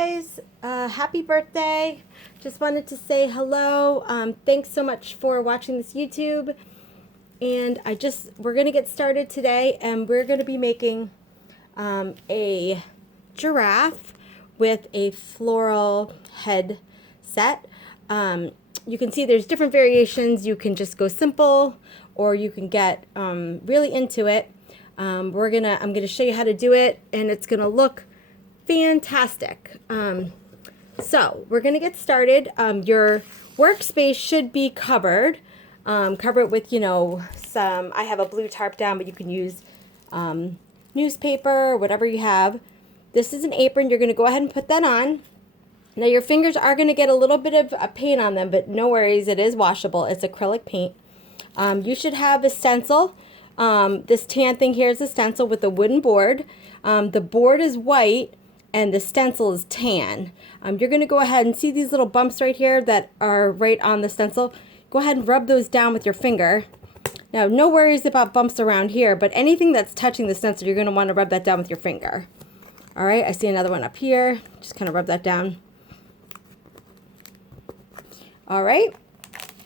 guys, happy birthday. Just wanted to say hello. Thanks so much for watching this YouTube. And we're going to get started today, and we're going to be making a giraffe with a floral head set. You can see there's different variations. You can just go simple, or you can get really into it. I'm going to show you how to do it, and it's going to look fantastic. So we're going to get started. Your workspace should be covered. Cover it with, I have a blue tarp down, but you can use newspaper or whatever you have. This is an apron. You're going to go ahead and put that on. Now your fingers are going to get a little bit of paint on them, but no worries. It is washable. It's acrylic paint. You should have a stencil. This tan thing here is a stencil with a wooden board. The board is white and the stencil is tan. You're going to go ahead and see these little bumps right here that are right on the stencil. Go ahead and rub those down with your finger. Now, no worries about bumps around here, but anything that's touching the stencil, you're going to want to rub that down with your finger. All right, I see another one up here. Just kind of rub that down. All right,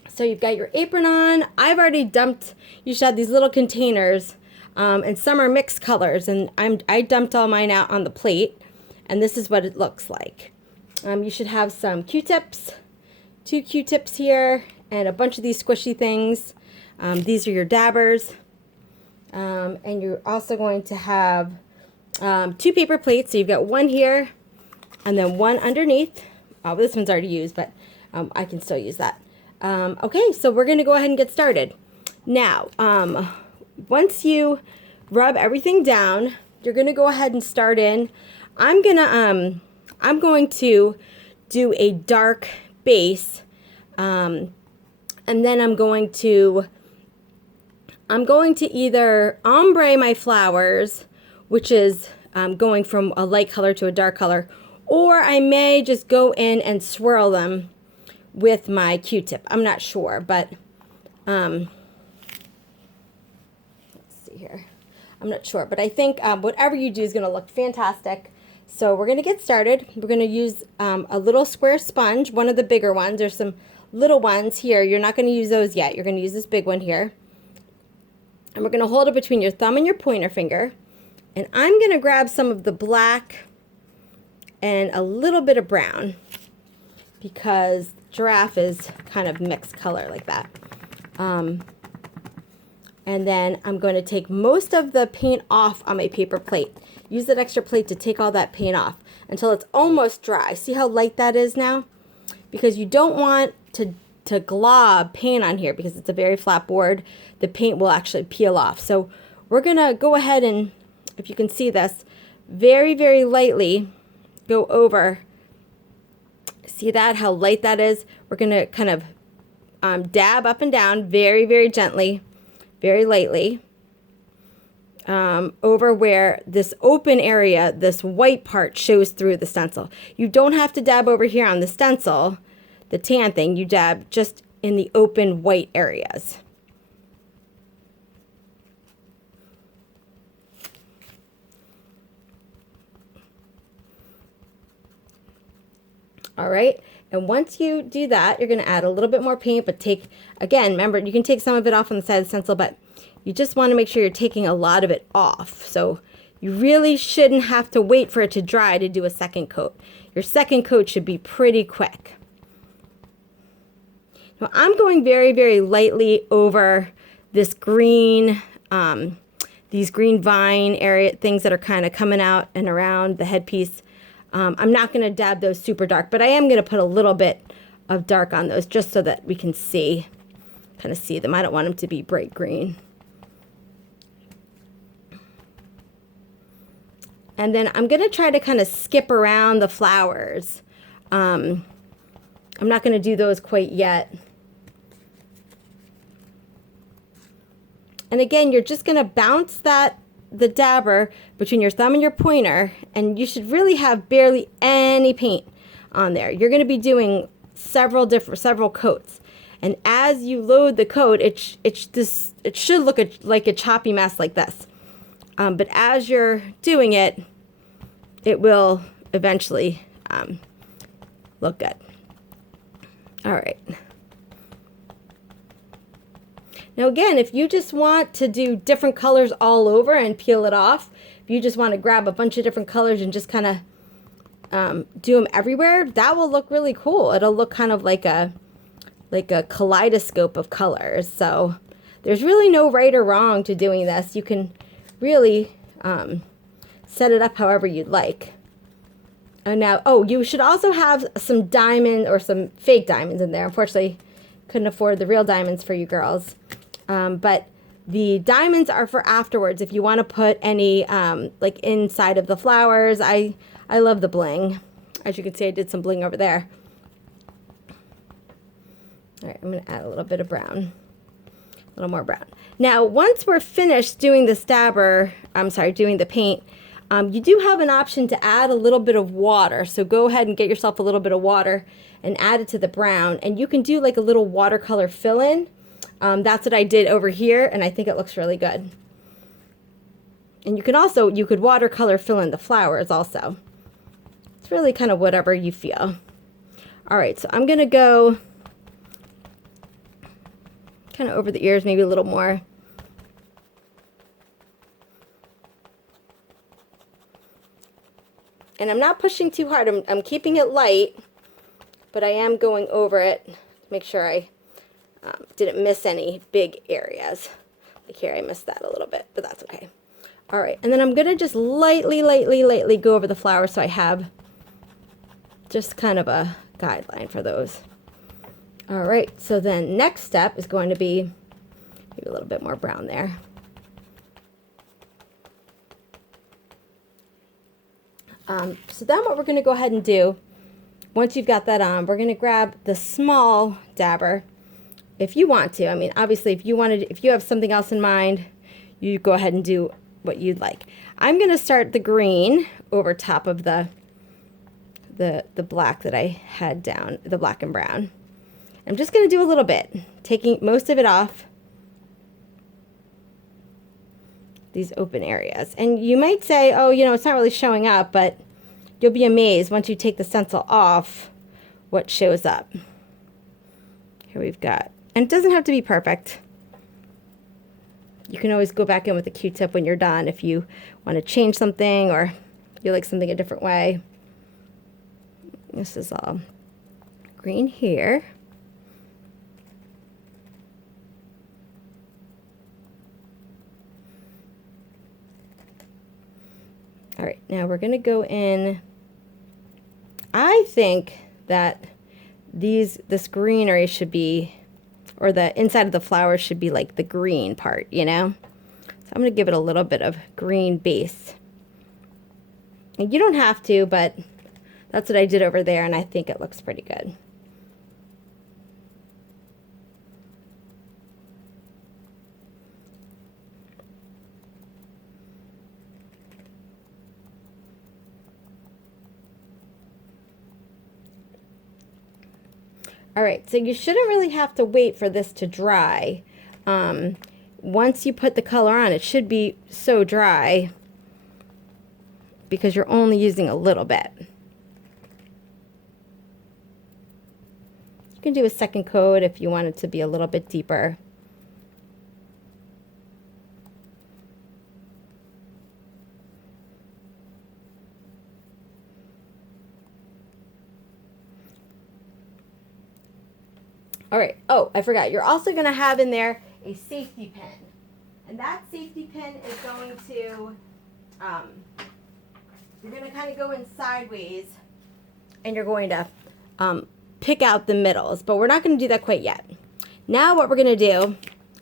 so you've got your apron on. I've already dumped, you should have these little containers, and some are mixed colors, and I dumped all mine out on the plate, and this is what it looks like. You should have some Q-tips, 2 Q-tips here, and a bunch of these squishy things. These are your dabbers. And you're also going to have 2 paper plates. So you've got one here and then one underneath. Oh, this one's already used, but I can still use that. Okay, so we're going to go ahead and get started. Now, once you rub everything down, you're going to go ahead and start in. I'm going to do a dark base, and then I'm going to either ombre my flowers, which is going from a light color to a dark color, or I may just go in and swirl them with my Q-tip. I'm not sure, but let's see here. I'm not sure, but I think whatever you do is going to look fantastic. So we're going to get started. We're going to use a little square sponge, one of the bigger ones. There's some little ones here. You're not going to use those yet. You're going to use this big one here. And we're going to hold it between your thumb and your pointer finger. And I'm going to grab some of the black and a little bit of brown, because giraffe is kind of mixed color like that. And then I'm going to take most of the paint off on my paper plate. Use that extra plate to take all that paint off until it's almost dry. See how light that is now? Because you don't want to glob paint on here, because it's a very flat board. The paint will actually peel off. So we're going to go ahead and, if you can see this, very, very lightly go over. See that, how light that is? We're going to kind of dab up and down very, very gently, very lightly, over where this open area, this white part, shows through the stencil. You don't have to dab over here on the stencil, the tan thing. You dab just in the open white areas. All right, and once you do that, you're going to add a little bit more paint, but again, remember, you can take some of it off on the side of the stencil, but you just want to make sure you're taking a lot of it off. So you really shouldn't have to wait for it to dry to do a second coat. Your second coat should be pretty quick. Now I'm going very, very lightly over this green, these green vine area things that are kind of coming out and around the headpiece. I'm not going to dab those super dark, but I am going to put a little bit of dark on those just so that we can kind of see them. I don't want them to be bright green. And then I'm going to try to kind of skip around the flowers. I'm not going to do those quite yet. And again, you're just going to bounce the dabber between your thumb and your pointer, and you should really have barely any paint on there. You're going to be doing several coats, and as you load the coat, it should look like a choppy mess like this. But as you're doing it, it will eventually look good. All right. Now again, if you just want to do different colors all over and peel it off, if you just want to grab a bunch of different colors and just kind of do them everywhere, that will look really cool. It'll look kind of like a kaleidoscope of colors. So there's really no right or wrong to doing this. You can really set it up however you'd like. And now, oh, you should also have some diamond or some fake diamonds in there. Unfortunately, couldn't afford the real diamonds for you girls. But the diamonds are for afterwards if you want to put any like inside of the flowers. I love the bling. As you can see, I did some bling over there. All right, I'm going to add a little bit of brown. A little more brown. Now, once we're finished doing the stabber, doing the paint, you do have an option to add a little bit of water. So go ahead and get yourself a little bit of water and add it to the brown. And you can do like a little watercolor fill-in. That's what I did over here, and I think it looks really good. And you could watercolor fill in the flowers also. It's really kind of whatever you feel. All right, so I'm going to go kind of over the ears, maybe a little more. And I'm not pushing too hard. I'm keeping it light, but I am going over it to make sure I didn't miss any big areas. Like here, I missed that a little bit, but that's okay. All right, and then I'm going to just lightly go over the flowers so I have just kind of a guideline for those. All right, so then next step is going to be maybe a little bit more brown there. So then what we're going to go ahead and do, once you've got that on, we're going to grab the small dabber if you want to. I mean, obviously, if you have something else in mind, you go ahead and do what you'd like. I'm going to start the green over top of the black that I had down, the black and brown. I'm just going to do a little bit, taking most of it off these open areas. And you might say, oh, you know, it's not really showing up, but you'll be amazed once you take the stencil off what shows up. Here we've got, and it doesn't have to be perfect. You can always go back in with a Q-tip when you're done if you want to change something or you like something a different way. This is all green here. All right, now we're going to go in. I think that this green area should be, or the inside of the flower should be like the green part, you know? So I'm going to give it a little bit of green base. And you don't have to, but that's what I did over there, and I think it looks pretty good. All right, so you shouldn't really have to wait for this to dry. Once you put the color on, it should be so dry because you're only using a little bit. You can do a second coat if you want it to be a little bit deeper. All right, oh, I forgot. You're also going to have in there a safety pin. And that safety pin is going to, you're going to kind of go in sideways and you're going to pick out the middles. But we're not going to do that quite yet. Now what we're going to do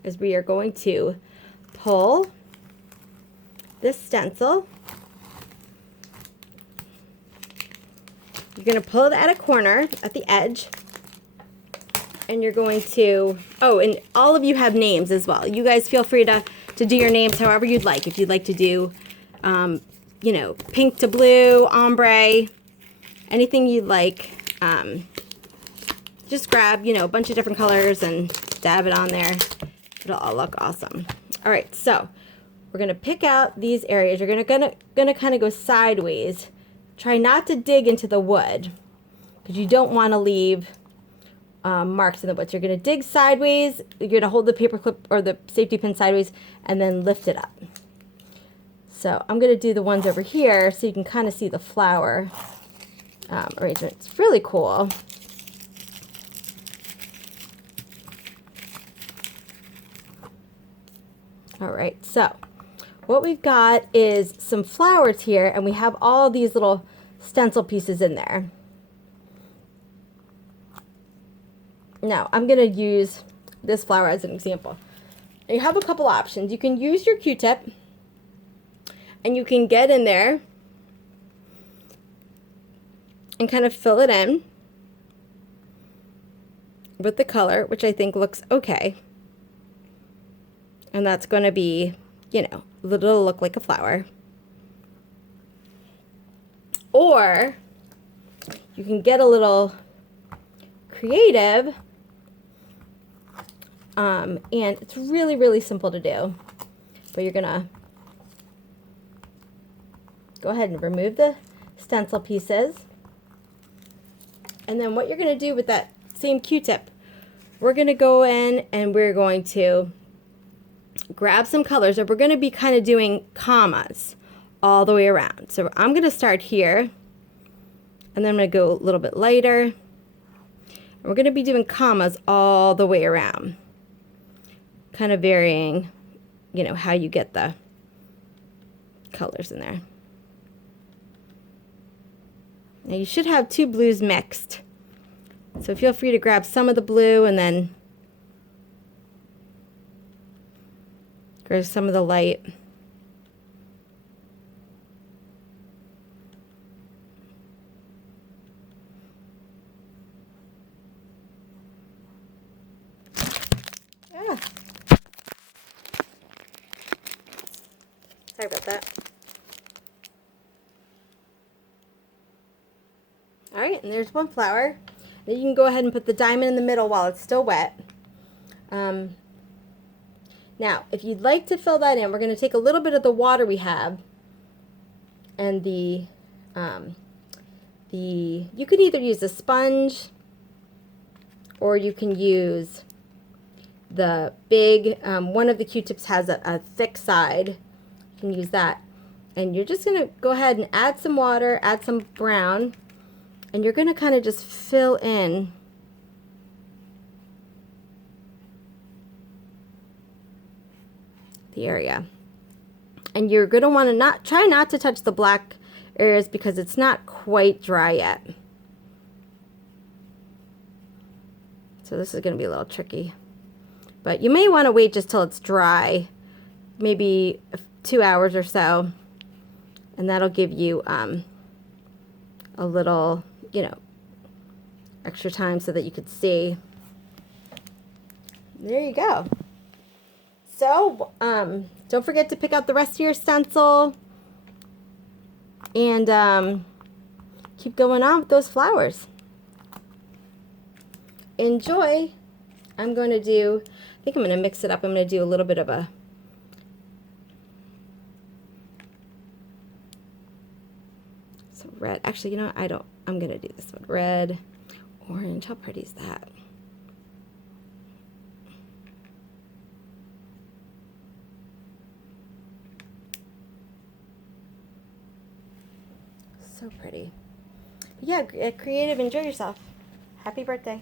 is we are going to pull this stencil. You're going to pull it at a corner at the edge. And you're going to, oh, and all of you have names as well. You guys feel free to do your names however you'd like. If you'd like to do, you know, pink to blue, ombre, anything you'd like. Just grab, you know, a bunch of different colors and dab it on there. It'll all look awesome. All right, so we're going to pick out these areas. You're gonna kind of go sideways, try not to dig into the wood because you don't want to leave marks in the wood. So you're going to dig sideways, you're going to hold the paper clip or the safety pin sideways and then lift it up. So I'm going to do the ones over here so you can kind of see the flower arrangement. It's really cool. All right, so what we've got is some flowers here, and we have all these little stencil pieces in there. Now, I'm going to use this flower as an example. You have a couple options. You can use your Q-tip, and you can get in there and kind of fill it in with the color, which I think looks okay. And that's going to be, you know, it'll look like a flower. Or you can get a little creative, and it's really, really simple to do. But you're going to go ahead and remove the stencil pieces. And then what you're going to do with that same Q-tip, we're going to go in and we're going to grab some colors, and we're going to be kind of doing commas all the way around. So I'm going to start here, and then I'm going to go a little bit lighter. And we're going to be doing commas all the way around, kind of varying, you know, how you get the colors in there. Now you should have two blues mixed, so feel free to grab some of the blue and then grab some of the light. Ah. Sorry about that. Alright, and there's one flower. Then you can go ahead and put the diamond in the middle while it's still wet. Now, if you'd like to fill that in, we're going to take a little bit of the water we have, and you could either use a sponge, or you can use the big, one of the Q-tips has a thick side. You can use that. And you're just going to go ahead and add some water, add some brown, and you're going to kind of just fill in the area. And you're going to want to try not to touch the black areas because it's not quite dry yet. So this is going to be a little tricky. But you may want to wait just till it's dry, maybe 2 hours or so, and that'll give you a little, you know, extra time so that you could see. There you go. So, don't forget to pick out the rest of your stencil and keep going on with those flowers. Enjoy. I'm going to do, I think I'm going to mix it up. I'm going to do a little bit of a red. Actually, you know what? I'm going to do this one. Red, orange. How pretty is that? So pretty. But yeah, creative. Enjoy yourself. Happy birthday.